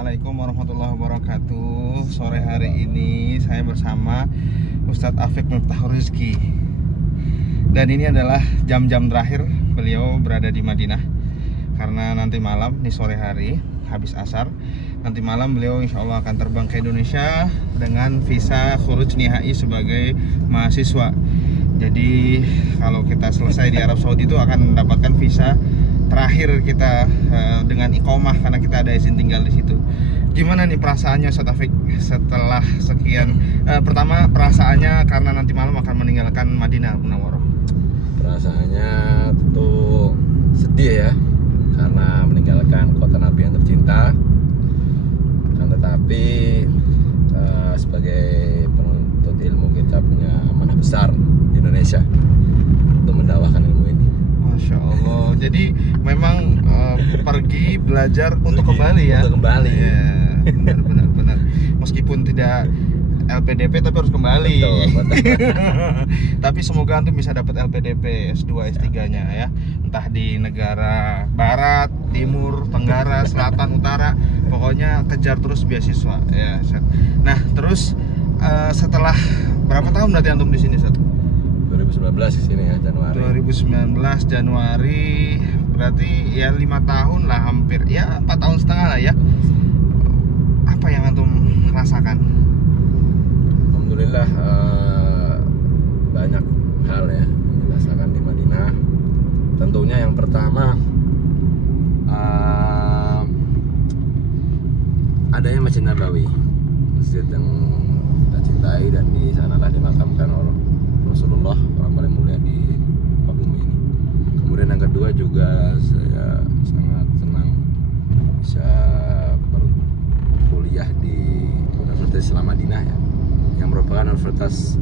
Assalamualaikum warahmatullahi wabarakatuh. Sore hari ini saya bersama Ustadz Afiq Miftahul Rizki. Dan ini adalah jam-jam terakhir beliau berada di Madinah. Karena nanti malam, nih sore hari, habis asar, nanti malam beliau insya Allah akan terbang ke Indonesia dengan visa khuruj nihai sebagai mahasiswa. Jadi kalau kita selesai di Arab Saudi itu akan mendapatkan visa terakhir kita dengan iqomah karena kita ada izin tinggal di situ. Gimana nih perasaannya Ustadz Afiq setelah sekian? Pertama perasaannya karena nanti malam akan meninggalkan Madinah Munawwarah. Perasaannya tentu sedih ya, karena meninggalkan kota Nabi yang tercinta. Kan tetapi sebagai penuntut ilmu kita punya amanah besar di Indonesia untuk mendakwahkan ilmu ini. Masya Allah. Jadi memang pergi belajar untuk kembali ya. Untuk kembali. Ya, benar. Meskipun tidak LPDP tapi harus kembali. Betul. Tapi semoga antum bisa dapat LPDP S2 S3-nya ya. Entah di negara barat, timur, tenggara, selatan, utara, pokoknya kejar terus beasiswa ya. Nah, terus setelah berapa tahun berarti antum di sini, Ustaz? 2019 ke sini ya, Januari. 2019 Januari, berarti ya 5 tahun lah, hampir ya 4 tahun setengah lah ya. Apa yang antum rasakan? Alhamdulillah banyak hal ya yang dirasakan di Madinah. Tentunya yang pertama adanya Masjid Nabawi, masjid yang kita cintai, dan di sanalah dimakamkan oleh Rasulullah orang paling mulia di bumi ini. Kemudian yang kedua juga saya sangat senang bisa berkuliah di Universitas Islam Madinah ya, yang merupakan universitas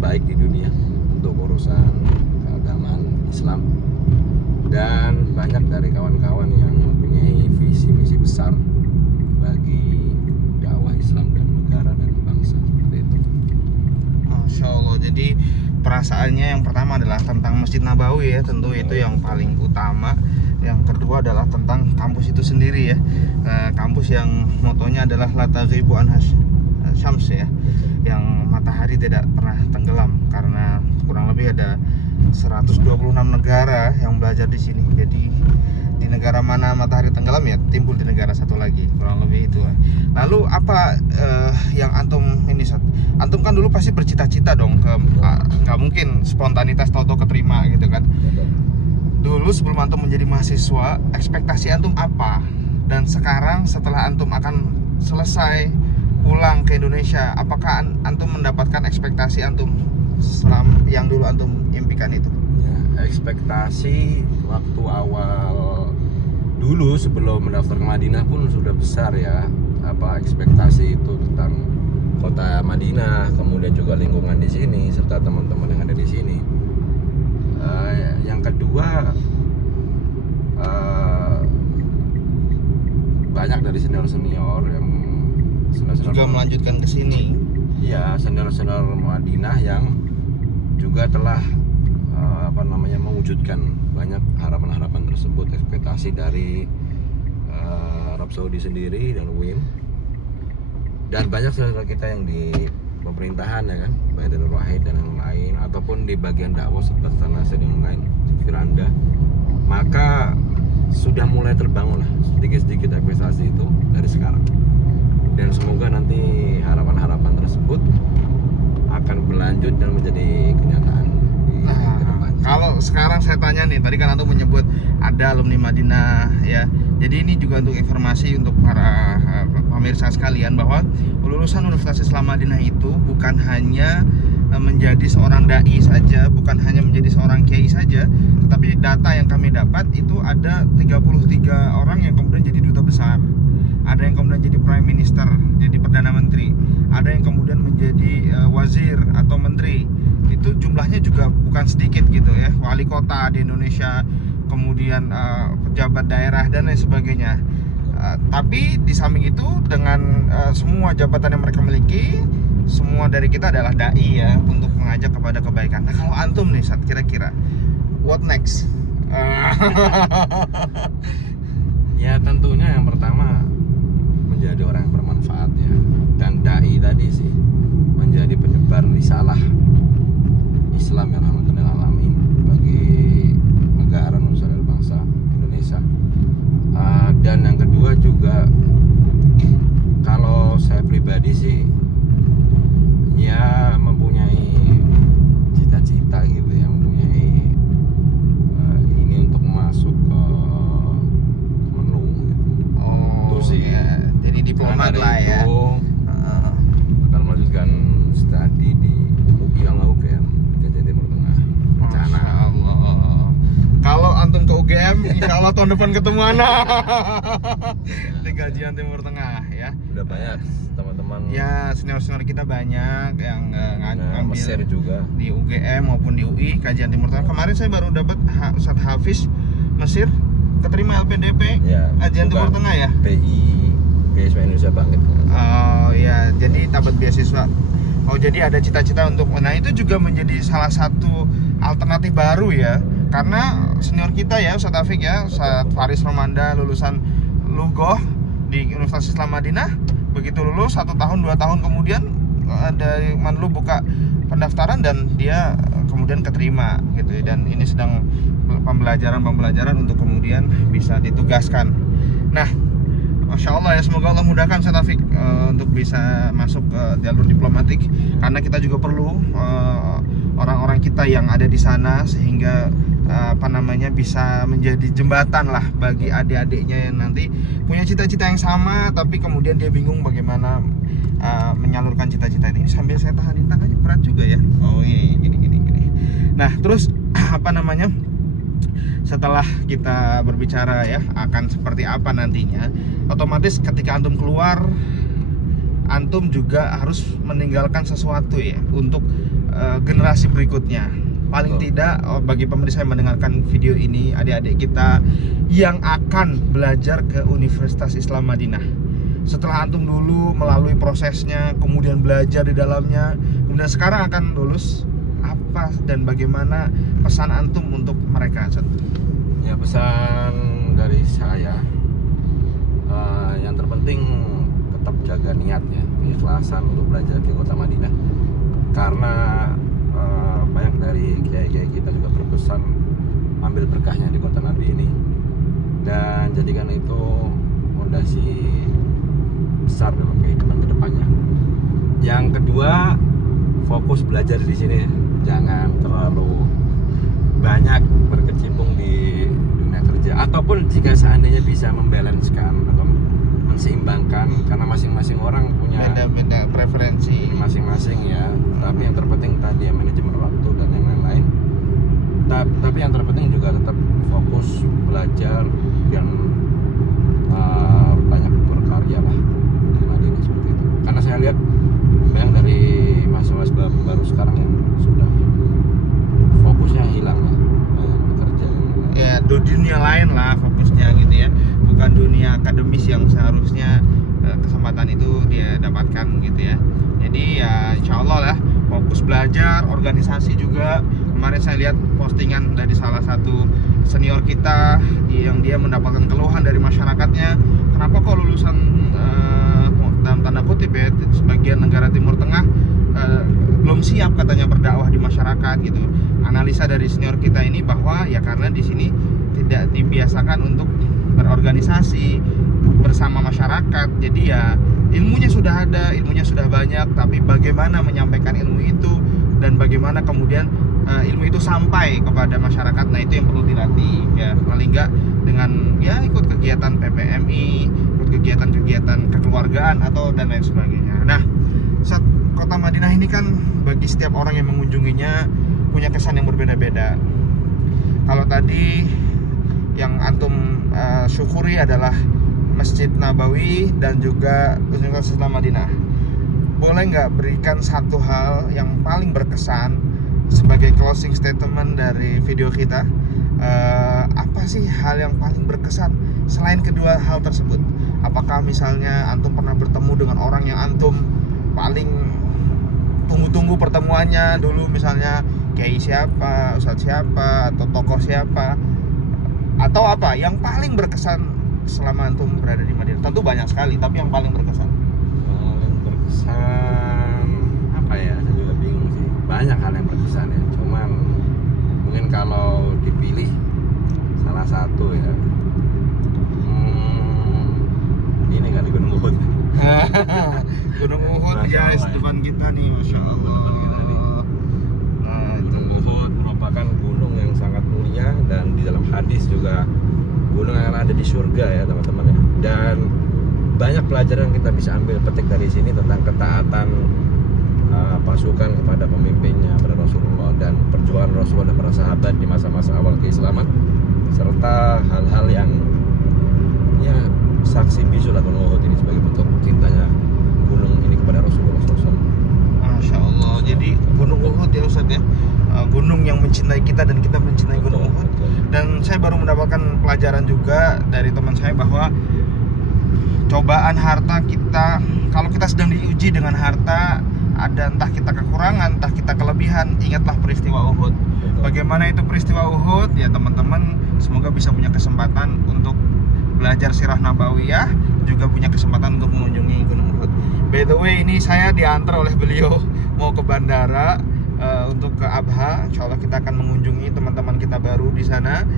baik di dunia untuk urusan keagamaan Islam, dan banyak dari kawan-kawan yang mempunyai visi misi besar bagi dakwah Islam dan negara dan bangsa, seperti itu. Masya Allah. Jadi perasaannya yang pertama adalah tentang Masjid Nabawi ya, tentu itu yang paling utama. Yang kedua adalah tentang kampus itu sendiri ya, kampus yang motonya adalah la taghibu anha syams ya, yang matahari tidak pernah tenggelam, karena kurang lebih ada 126 negara yang belajar di sini. Jadi di negara mana matahari tenggelam ya timbul di negara satu lagi, kurang lebih itu. Lalu apa yang antum ini, antum kan dulu pasti bercita-cita dong ke, nggak mungkin spontanitas toto keterima gitu kan. Dulu sebelum antum menjadi mahasiswa, ekspektasi antum apa? Dan sekarang setelah antum akan selesai pulang ke Indonesia, apakah antum mendapatkan ekspektasi antum yang dulu antum impikan itu? Ya, ekspektasi waktu awal dulu sebelum mendaftar ke Madinah pun sudah besar ya. Apa ekspektasi itu tentang kota Madinah, kemudian juga lingkungan di sini serta teman-teman yang ada di sini. Yang kedua, banyak dari senior-senior yang juga melanjutkan ke sini. Iya, senior-senior Madinah yang juga telah mewujudkan banyak harapan-harapan tersebut, ekspektasi dari Arab Saudi sendiri dan UIN, dan banyak saudara kita yang di pemerintahan ya kan, baik dari Wahid dan yang lain, ataupun di bagian dakwah serta nasihat yang lain, Firanda. Maka sudah mulai terbangun lah sedikit-sedikit ekspektasi itu dari sekarang, dan semoga nanti harapan-harapan tersebut akan berlanjut dan menjadi kenyataan di depan. Kalau sekarang saya tanya nih, tadi kan antum menyebut ada alumni Madinah ya. Jadi ini juga untuk informasi untuk para pemirsa sekalian, bahwa lulusan Universitas Islam Madinah itu bukan hanya menjadi seorang dai saja, bukan hanya menjadi seorang kiai saja, tetapi data yang kami dapat itu ada 33 orang yang kemudian jadi duta besar. Ada yang kemudian jadi prime minister, jadi perdana menteri. Ada yang kemudian menjadi wazir atau menteri. Itu jumlahnya juga bukan sedikit gitu ya. Wali kota di Indonesia, kemudian pejabat daerah dan lain sebagainya. Tapi di samping itu dengan semua jabatan yang mereka miliki, semua dari kita adalah dai ya, untuk mengajak kepada kebaikan. Nah, kalau antum nih Sat, kira-kira what next? Ya tentunya yang pertama risalah Islam yang rahmatan lil alamin bagi negara nusa dan bangsa Indonesia. Dan yang kedua juga, kalau saya pribadi sih ya mempunyai cita-cita gitu ya, mempunyai ini untuk masuk ke Kemenlu gitu. Itu sih ya. Jadi diplomat Karena lah dari ya. itu akan melanjutkan studi di UI yang UGM Kajian Timur Tengah. Rencana. Masya Allah. Kalau antum ke UGM, insya Allah tahun depan ketemu anak di Kajian Timur Tengah ya. Udah banyak teman-teman Ya senior-senior kita banyak yang Mesir ngambil juga. di UGM maupun di UI Kajian Timur Tengah. Kemarin saya baru dapat Ustadz Hafiz Mesir keterima LPDP Ya, Kajian Timur bukan. Tengah ya. Beasiswa Indonesia Bangkit. Oh ya, jadi dapat beasiswa. Oh jadi ada cita-cita untuk, nah itu juga menjadi salah satu alternatif baru ya. Karena senior kita ya Ustadz Taufik ya, Ustadz Faris Romanda lulusan Lugoh di Universitas Islam Madinah. Begitu lulus 1 tahun 2 tahun kemudian dari Manlu buka pendaftaran dan dia kemudian keterima gitu. Dan ini sedang pembelajaran untuk kemudian bisa ditugaskan. Nah, Masya Allah ya, semoga Allah mudahkan Ustadz Taufik untuk bisa masuk ke jalur diplomatik, karena kita juga perlu orang-orang kita yang ada di sana sehingga bisa menjadi jembatan lah bagi adik-adiknya yang nanti punya cita-cita yang sama tapi kemudian dia bingung bagaimana menyalurkan cita-cita ini. Sambil saya tahanin tangannya, berat juga ya. Oh ini gini. Nah terus setelah kita berbicara ya akan seperti apa nantinya, otomatis ketika antum keluar, antum juga harus meninggalkan sesuatu ya untuk generasi berikutnya. Paling tidak bagi pemirsa yang mendengarkan video ini, adik-adik kita yang akan belajar ke Universitas Islam Madinah, setelah antum dulu melalui prosesnya, kemudian belajar di dalamnya, kemudian sekarang akan lulus, apa dan bagaimana pesan antum untuk mereka? Ya, pesan dari saya yang terpenting tetap jaga niat ya, keikhlasan untuk belajar di kota Madinah, karena banyak dari kiai-kiai kita juga berpesan ambil berkahnya di kota Nabi ini dan jadikan itu fondasi besar dalam kehidupan kedepannya. Yang kedua, fokus belajar di sini, jangan terlalu banyak berkecimpung di dunia kerja, ataupun jika seandainya bisa membalancekan atau menseimbangkan, karena masing-masing orang punya beda-beda preferensi masing-masing ya. Tapi yang terpenting tadi ya, manajemen waktu dan yang lain-lain. Tapi yang terpenting juga tetap fokus belajar dan banyak berkarya lah di Madinah seperti itu. Karena saya lihat banyak dari mahasiswa baru sekarang yang sudah fokusnya hilang ya, banyak bekerja ya, dunia lain lah fokusnya gitu ya, bukan dunia akademis yang seharusnya kesempatan itu dia dapatkan gitu ya. Jadi ya insya Allah lah fokus belajar, organisasi juga. Kemarin saya lihat postingan dari salah satu senior kita yang dia mendapatkan keluhan dari masyarakatnya, kenapa kok lulusan dalam tanda kutip ya sebagian negara Timur Tengah belum siap katanya berdakwah di masyarakat gitu. Analisa dari senior kita ini bahwa ya karena di sini tidak dibiasakan untuk berorganisasi bersama masyarakat. Jadi ya ilmunya sudah ada, ilmunya sudah banyak, tapi bagaimana menyampaikan ilmu itu dan bagaimana kemudian ilmu itu sampai kepada masyarakat, nah itu yang perlu dilatih ya, paling enggak dengan ya ikut kegiatan PPMI, ikut kegiatan-kegiatan kekeluargaan atau dan lain sebagainya. Nah, kota Madinah ini kan bagi setiap orang yang mengunjunginya punya kesan yang berbeda-beda. Kalau tadi yang antum syukuri adalah Masjid Nabawi dan juga Universitas Islam Madinah. Boleh nggak berikan satu hal yang paling berkesan sebagai closing statement dari video kita? Apa sih hal yang paling berkesan selain kedua hal tersebut? Apakah misalnya antum pernah bertemu dengan orang yang antum paling tunggu-tunggu pertemuannya dulu, misalnya kiai siapa, ustadz siapa, atau tokoh siapa, atau apa yang paling berkesan selama antum berada di Madinah? Tentu banyak sekali, tapi yang paling berkesan. Paling berkesan apa ya, saya juga bingung sih. banyak hal yang berkesan ya. Cuman mungkin kalau dipilih salah satu ya, ini kali Gunung Uhud. Gunung Uhud Masya guys, Allah, ya. depan kita nih, masya Allah. Depan kita nih. Nah, itu. Gunung Uhud merupakan gunung yang sangat mulia, dan di dalam hadis juga gunung yang ada di surga ya teman-teman ya. Dan banyak pelajaran yang kita bisa ambil petik dari sini tentang ketaatan pasukan kepada pemimpinnya, pada Rasulullah, dan perjuangan Rasulullah dan para sahabat di masa-masa awal keislaman, serta hal-hal yang ya saksi bisu lah Gunung Uhud ini sebagai bentuk cintanya gunung ini kepada Rasulullah SAW. Masya Allah. Jadi Gunung Uhud ya Ustadz ya, gunung yang mencintai kita dan kita mencintai Gunung Uhud. Dan saya baru mendapatkan pelajaran juga dari teman saya bahwa cobaan harta kita, kalau kita sedang diuji dengan harta, ada entah kita kekurangan, entah kita kelebihan, ingatlah peristiwa Uhud. Bagaimana itu peristiwa Uhud? Ya teman-teman, semoga bisa punya kesempatan untuk belajar sirah nabawiyah, juga punya kesempatan untuk mengunjungi Gunung Uhud. By the way, ini saya diantar oleh beliau mau ke bandara untuk ke Abha. Insya Allah kita akan mengunjungi teman-teman kita baru di sana.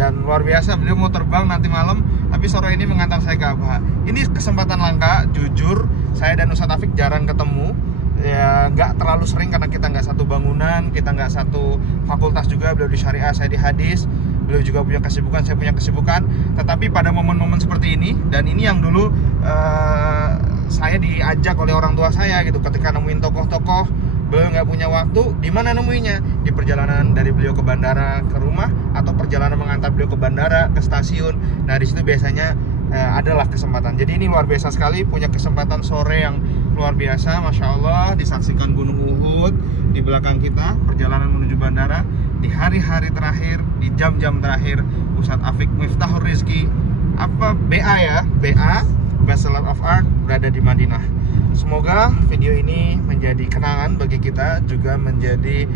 Dan luar biasa, beliau mau terbang nanti malam, tapi sore ini mengantar saya ke Abha. Ini kesempatan langka, jujur. Saya dan Ustadz Afiq jarang ketemu, ya nggak terlalu sering karena kita nggak satu bangunan, kita nggak satu fakultas juga. Beliau di syariah, saya di hadis. Beliau juga punya kesibukan, saya punya kesibukan. Tetapi pada momen-momen seperti ini, dan ini yang dulu saya diajak oleh orang tua saya gitu, ketika nemuin tokoh-tokoh, beliau nggak punya waktu. Di mana nemuinya? Di perjalanan dari beliau ke bandara ke rumah, atau perjalanan mengantar beliau ke bandara ke stasiun. Nah di situ biasanya adalah kesempatan. Jadi ini luar biasa sekali, punya kesempatan sore yang luar biasa, masya Allah, disaksikan Gunung Uhud di belakang kita, perjalanan menuju bandara di hari-hari terakhir, di jam-jam terakhir Ustadz Afiq Miftahul Rizki, BA ya, BA Bachelor of Art, berada di Madinah. Semoga video ini menjadi kenangan bagi kita, juga menjadi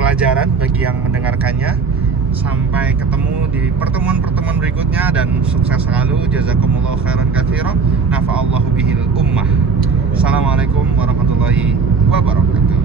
pelajaran bagi yang mendengarkannya. Sampai ketemu di pertemuan-pertemuan berikutnya, dan sukses selalu. Jazakumullahu khairan katsiran, nafa'allahu bihil ummah. Assalamualaikum warahmatullahi wabarakatuh.